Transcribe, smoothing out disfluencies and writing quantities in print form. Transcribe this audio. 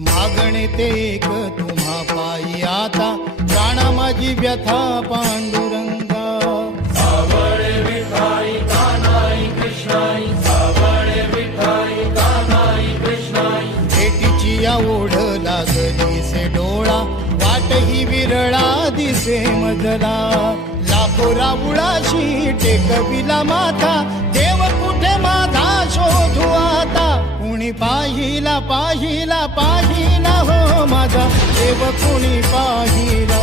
मागणे ते एक तुम्हा पायी आता, प्राणा माझी व्यथा पांडुरंगा. सावळे विठाई कानाई कृष्णाई, सावळे विठाई कानाई कृष्णाई. भेटीची या ओढ लागली से डोळा, वाट ही विरळा दिसे मजला. लाखो राऊळाशी टेकविला माथा, देव कुठे माझा शोधू आता. कुणी पाहिला पाहिला पाहिला हो माझा देव, कुणी पाहिला.